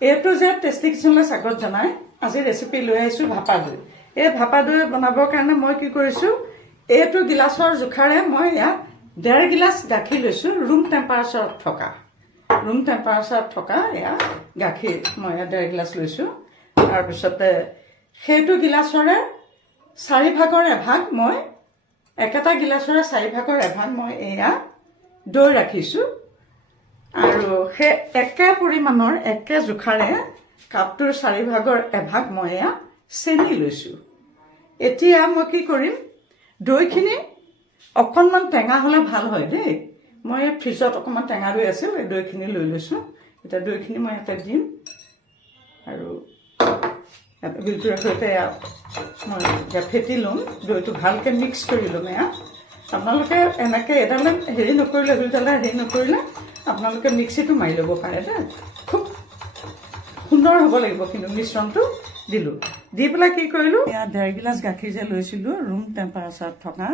এইটো যে টেষ্টি কিচেনলৈ স্বাগত জনাই। আজি ৰেচিপি লৈ আহিছোঁ ভাপা দৈ এই ভাপা দৈ বনাবৰ কাৰণে মই কি কৰিছোঁ এইটো গিলাচৰ জোখাৰে মই ইয়াত ডেৰ গিলাচ গাখীৰ লৈছোঁ ৰুম টেম্পাৰেচাৰত থকা। ৰুম টেম্পাৰেচাৰত থকা এয়া গাখীৰ মই ইয়াত ডেৰ গিলাচ লৈছোঁ। তাৰপিছতে সেইটো গিলাচৰে চাৰি ভাগৰ এভাগ মই একেটা গিলাচৰে চাৰি ভাগৰ এভাগ মই এয়া দৈ ৰাখিছোঁ। আৰু সেই একে পৰিমাণৰ একে জোখাৰে কাপটোৰ চাৰিভাগৰ এভাগ মই এয়া চেনি লৈছোঁ। এতিয়া মই কি কৰিম? দৈখিনি অকণমান টেঙা হ'লে ভাল হয় দেই। মই ফ্ৰিজত অকণমান টেঙা দৈ আছিল এই দৈখিনি লৈ লৈছোঁ। এতিয়া দৈখিনি মই ইয়াতে দিম। আৰু বিলটোৰ সৈতে মই ফেটি ল'ম। দৈটো ভালকৈ মিক্স কৰি ল'ম এয়া। আপোনালোকে এনেকৈ এডালে হেৰি নকৰিলে দুইডালে হেৰি নকৰিলে আপোনালোকে মিক্সিটো মাৰি ল'ব পাৰে দেই। খুব সুন্দৰ হ'ব লাগিব কিন্তু মিশ্ৰণটো দিলোঁ। দি পেলাই কি কৰিলোঁ? ইয়াত ডেৰ গিলাচ গাখীৰ যে লৈছিলোঁ, ৰুম টেম্পাৰেচাৰত থকা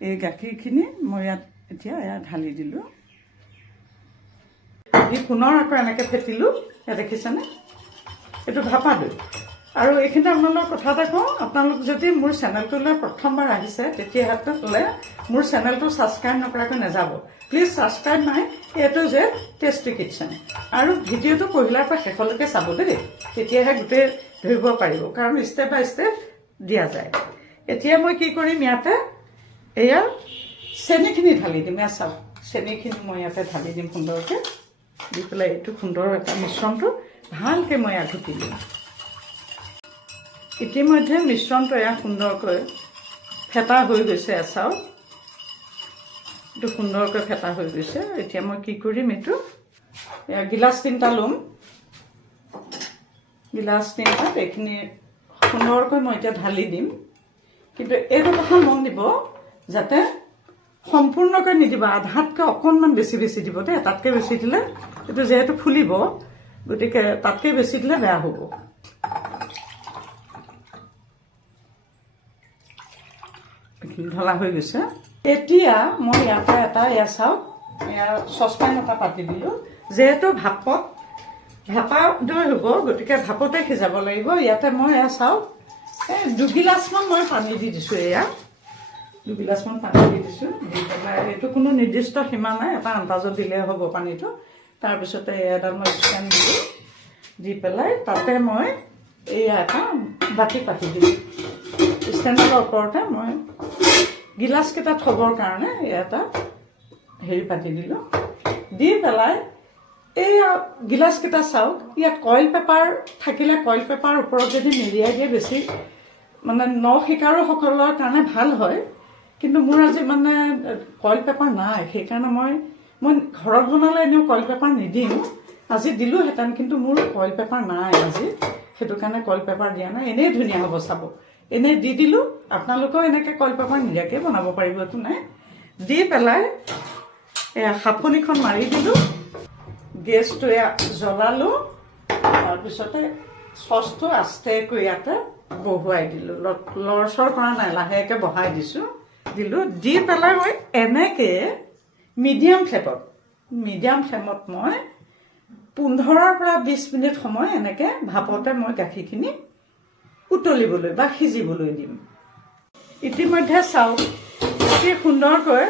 এই গাখীৰখিনি মই ইয়াত এতিয়া ইয়াত ঢালি দিলোঁ। দি পুনৰ আকৌ এনেকৈ ফেটিলোঁ দেখিছেনে? এইটো ভাপা দৈ আৰু এইখিনি আপোনালোকৰ কথা এটা কওঁ আপোনালোক যদি মোৰ চেনেলটোলৈ প্ৰথমবাৰ আহিছে তেতিয়াহ'লে মোৰ চেনেলটো ছাবস্ক্ৰাইব নকৰাকৈ নাযাব। প্লিজ ছাবস্ক্ৰাইব নাই এইটো যে টেষ্টি কিটচেন আৰু ভিডিঅ'টো পহিলাৰ পৰা শেষলৈকে চাব দেই তেতিয়াহে গোটেই ধৰিব পাৰিব কাৰণ ষ্টেপ বাই ষ্টেপ দিয়া যায়। এতিয়া মই কি কৰিম ইয়াতে? এয়া চেনিখিনি ঢালি দিম এয়া চাওক চেনিখিনি মই ইয়াতে ঢালি দিম সুন্দৰকৈ। দি পেলাই এইটো সুন্দৰ এটা মিশ্ৰণটো ভালকৈ মই আঘুটি দিম। ইতিমধ্যে মিশ্ৰণটো এয়া সুন্দৰকৈ ফেটা হৈ গৈছে এচাও। এইটো সুন্দৰকৈ ফেটা হৈ গৈছে। এতিয়া মই কি কৰিম এইটো? গিলাচ তিনিটা ল'ম। গিলাচ তিনিটাত এইখিনি সুন্দৰকৈ মই এতিয়া ঢালি দিম। কিন্তু এইটো কথা মন দিব যাতে সম্পূৰ্ণকৈ নিদিব, আধাতকৈ অকণমান বেছি বেছি দিব দেই। তাতকৈ বেছি দিলে এইটো যিহেতু ফুলিব, গতিকে তাতকৈ বেছি দিলে বেয়া হ'ব। ঢলা হৈ গৈছে। এতিয়া মই ইয়াতে এটা এয়া চাওক এয়া চচপেন এটা পাতি দিলোঁ। যিহেতু ভাপত ভাপা দৈ হ'ব, গতিকে ভাপতে সিজাব লাগিব। ইয়াতে মই এয়া চাওক এই দুগিলাচমান মই পানী দি দিছোঁ এয়া। দুগিলাচমান পানী দি দিছোঁ। দি পেলাই এইটো কোনো নিৰ্দিষ্ট সীমা নাই। এটা আন্দাজত দিলে হ'ব পানীটো। তাৰপিছতে এডাল মই ষ্টেণ্ড দিলোঁ। দি পেলাই তাতে মই এয়া এটা বাতি পাতি দিলোঁ। ষ্টেণ্ডৰ ওপৰতে মই গিলাচকেইটা থ'বৰ কাৰণে এটা হেৰি পাতি দিলোঁ। দি পেলাই এইয়া গিলাচকেইটা চাওক ইয়াত কইল পেপাৰ থাকিলে কইল পেপাৰ ওপৰত যদি মেৰিয়াই দিয়ে বেছি মানে ন শিকাৰুসকলৰ কাৰণে ভাল হয়। কিন্তু মোৰ আজি মানে কইল পেপাৰ নাই সেইকাৰণে মই মই ঘৰত বনালে এনেও কইল পেপাৰ নিদিওঁ। আজি দিলোঁহেঁতেন কিন্তু মোৰ কইল পেপাৰ নাই আজি। সেইটো কাৰণে কইল পেপাৰ দিয়া নাই। এনেই ধুনীয়া হ'ব চাব। এনেই দি দিলোঁ। আপোনালোকেও এনেকৈ কইল পেপাৰ নিদিয়াকৈ বনাব পাৰিব একো নাই। দি পেলাই এয়া সাফনিখন মাৰি দিলোঁ। গেছটো এয়া জ্বলালোঁ। তাৰপিছতে চচটো আস্তেকৈ ইয়াতে বহুৱাই দিলোঁ। লৰচৰ কৰা নাই, লাহেকৈ বহাই দিছোঁ। দিলোঁ। দি পেলাই মই এনেকৈ মিডিয়াম ফ্লেমত মিডিয়াম ফ্লেমত মই পোন্ধৰৰ পৰা বিছ মিনিট সময় এনেকৈ ভাপতে মই গাখীৰখিনি উতলিবলৈ বা সিজিবলৈ দিম। ইতিমধ্যে চাওক অতি সুন্দৰকৈ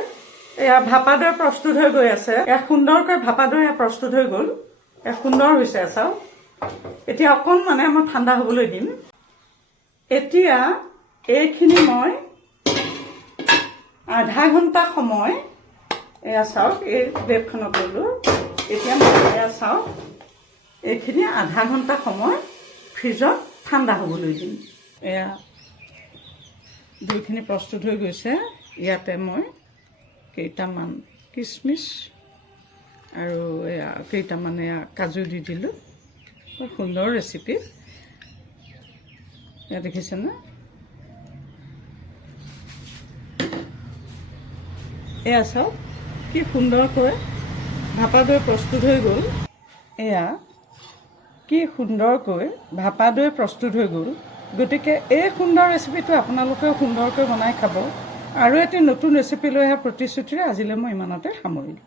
এয়া ভাপা দৈ প্ৰস্তুত হৈ গৈ আছে। এয়া সুন্দৰকৈ ভাপা দৈ এয়া প্ৰস্তুত হৈ গ'ল। এয়া সুন্দৰ হৈছে চাওক। এতিয়া অকণমানে মই ঠাণ্ডা হ'বলৈ দিম। এতিয়া এইখিনি মই আধা ঘণ্টা সময় এয়া চাওক এই প্লেটখনত ল'লোঁ। এতিয়া মই এয়া চাওক এইখিনি আধা ঘণ্টা সময় ফ্ৰিজত ঠাণ্ডা হ'বলৈ দিম এয়া দৈখিনি প্ৰস্তুত হৈ গৈছে। ইয়াতে মই কেইটামান কিচমিচ আৰু এয়া কেইটামান এয়া কাজু দি দিলোঁ। বৰ সুন্দৰ ৰেচিপি এয়া দেখিছেনে? এয়া চাওক, কি সুন্দৰকৈ ভাপা দৈ প্ৰস্তুত হৈ গ'ল। এয়া কি সুন্দৰকৈ ভাপা দৈ প্ৰস্তুত হৈ গ'ল। গতিকে এই সুন্দৰ ৰেচিপিটো আপোনালোকেও সুন্দৰকৈ বনাই খাব। আৰু এটি নতুন ৰেচিপি লৈ অহা প্ৰতিশ্ৰুতিৰে আজিলৈ মই ইমানতে সামৰিলোঁ।